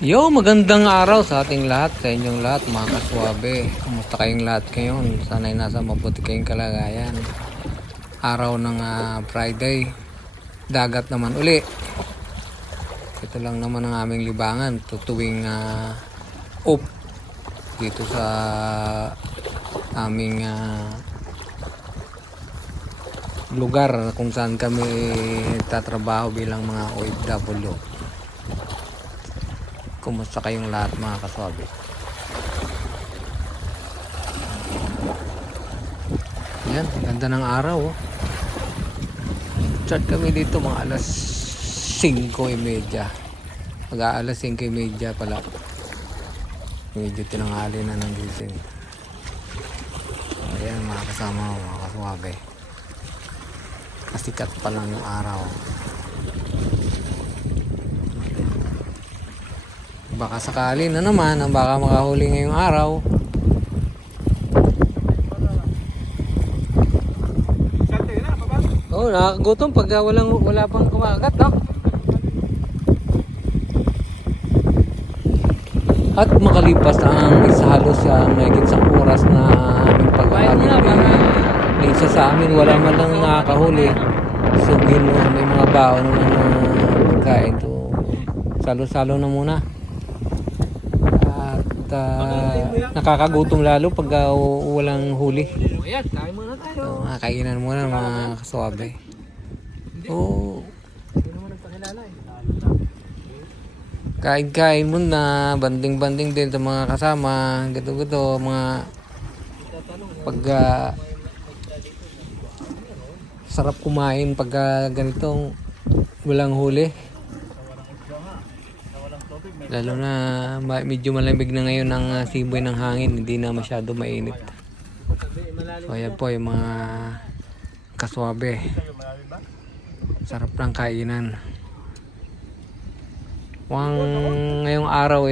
Yo, magandang araw sa ating lahat, sa inyong lahat mga kaswabe. Kumusta kayong lahat ngayon? Sana'y nasa mabuti kayong kalagayan. Araw ng Friday, dagat naman uli. Ito lang naman ang aming libangan tutuwing off dito sa aming lugar kung saan kami tatrabaho bilang mga OFW. Kumusta kayong lahat mga kaswabe? Yan, ganda ng araw oh. Start kami dito mga alas 5:30. Mag-aalas 5:30 pala. Medyo tinanghali na ng gising. Ayan mga kasama ko, mga kaswabe. Kasikat pa lang yung araw. Baka sakali na naman ang baka makahuli ngayong araw. Oh, nakakagutom pag wala pang kumagat, no? At makalipas ang halos mahigit isang oras na aming pag-aaral. Isa sa amin wala man lang nakakahuli. So may mga baon naman na pagkain to. Salo-salo na muna. Nakakagutom lalo pag walang huli. Ayan, kain muna tayo. So, kainan muna mga kaswabe. Oh, Hindi naman nagpakilala eh. kain-kain muna, banding-banding din sa mga kasama, gato-gato, mga pag sarap kumain pag ganitong walang huli. Lalo na medyo malamig na ngayon ang simoy ng hangin, hindi na masyado mainit. So ayan po yung mga kaswabe. Sarap ng kainan. Ngayong araw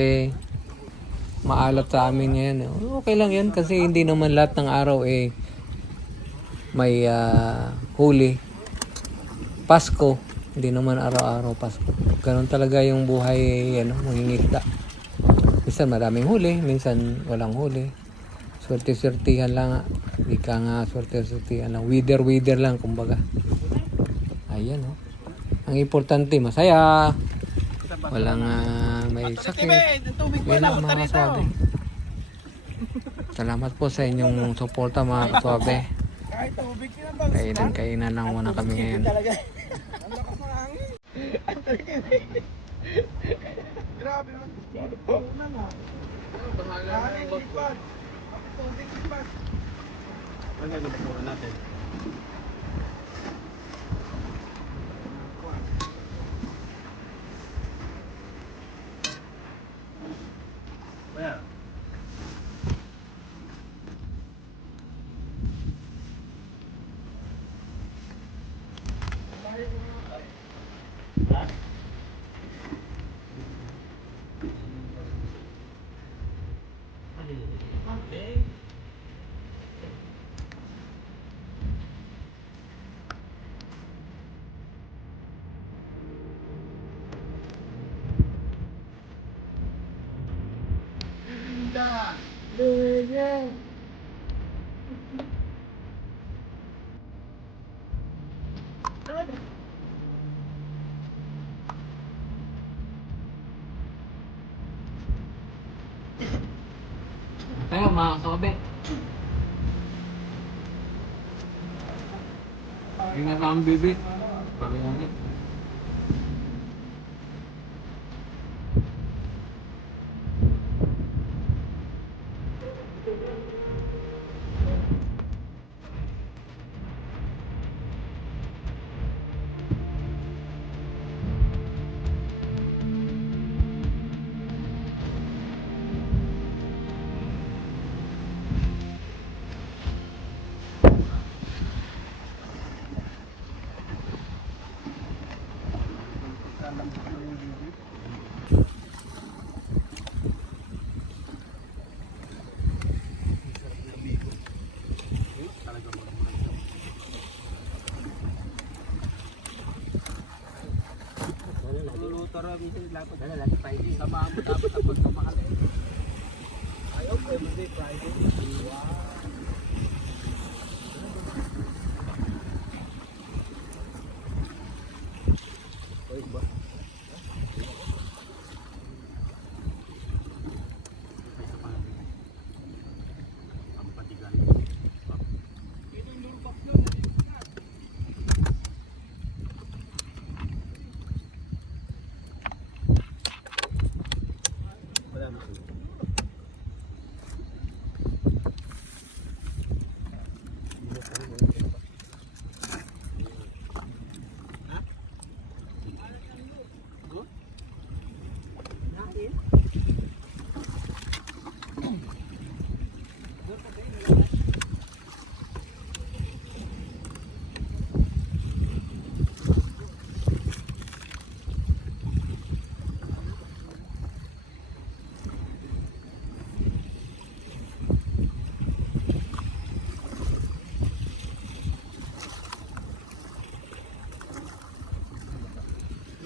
maalat sa amin ngayon. Okay lang yan kasi hindi naman lahat ng araw may huli. Pasko, hindi naman araw-araw Pasko. Ganun talaga yung buhay, mangingisda. Minsan maraming huli, minsan walang huli. Swerte-swertihan lang. Hindi ka nga swerte-swertihan lang. Weather lang, kumbaga. Ayan, oh. Ang importante, masaya. Walang may sakit. Yan lang mga kaswabe. Salamat po sa inyong suporta mga kaswabe. Kainan lang muna kami ngayon. Grabe man. Una na. Bahala na ng lipat. Tubig lipat. Ano yung pura natin? Well. Tayo mga kaswabe. Ingat ang bibi. Pag-ingat. pero minsan dapat ano, lagi Friday. Samahan mo dapat ang pagkamahal. Ayaw ko, Monday, Friday. Wow. Oy, ba?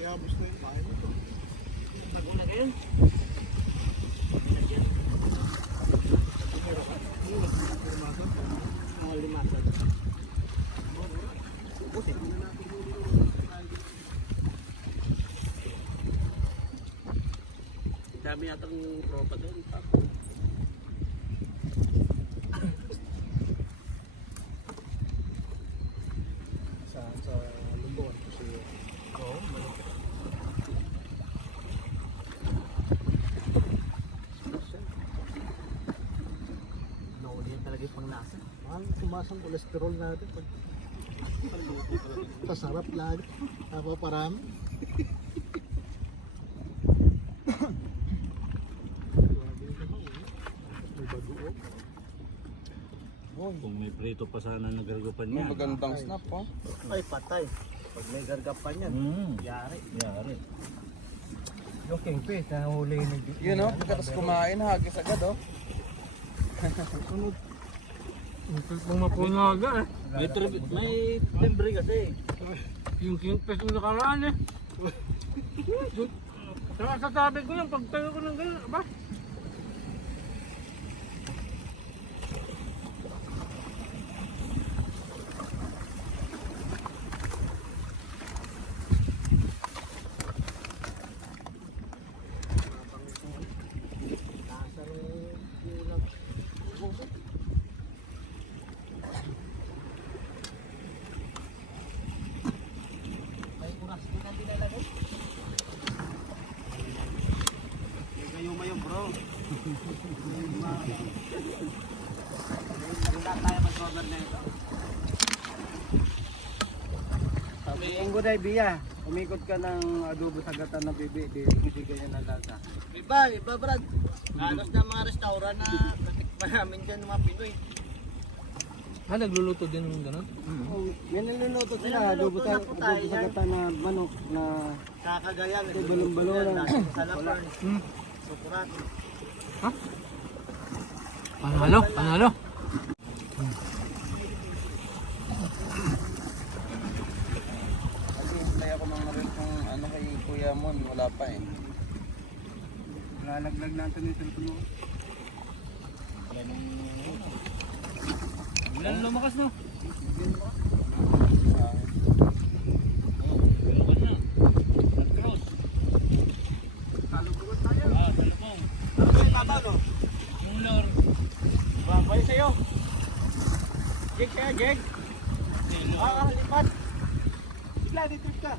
Yabos na yung kain mo to. Naguna kayo? Limasan. Dami yatang tropa doon. Sa Lumbon kasi oo, malapit. Nauli yan talaga yung panglasa. Mahal, tumaas ang kolesterol natin pag pasarap lagi. Napaparami. May bagoong. Kung may prito pa sana nagargapan niya. Magandang snap ha. Ay, patay. Pag may gargapan yan, yari. Yari. Yung kingfish na huli na Yun o, pagkatas kumain, hagis agad o. Kung mapunaga eh. May timbre kasi. Yung kingfish yung nakaraan eh. Saka sasabi ko yan, pagtayo ko ng gano'n, ba? may uras din ang dinalagay. Mayo bro. Wala tayo mag-cover na ito. Sabi ko na biya, umikot ka ng adobo sa gata na bibi, hindi ganyan ang lasa. Iba brad. Halos na mga restaurant na natikpan namin dyan ng mga Pinoy. Ah, nagluluto din ng gano'n? Yan niluluto sila, adobo sa gata na manok na kakagayan. Ito balon-balon. Salapar. Sukurat. Panalo, panalo. Kasi hintay ako ng narin kung ano kay Kuya Mon, wala pa eh. Lalaglag natin yung cellphone mo. Ilan lumakas no? Cross. Salubungan tayo. Salubong. Ano kayo tabaw no? Yung lor. Babay sa'yo. Jeg kaya, Jeg. Lor. Lipat. Bigla, dito ka.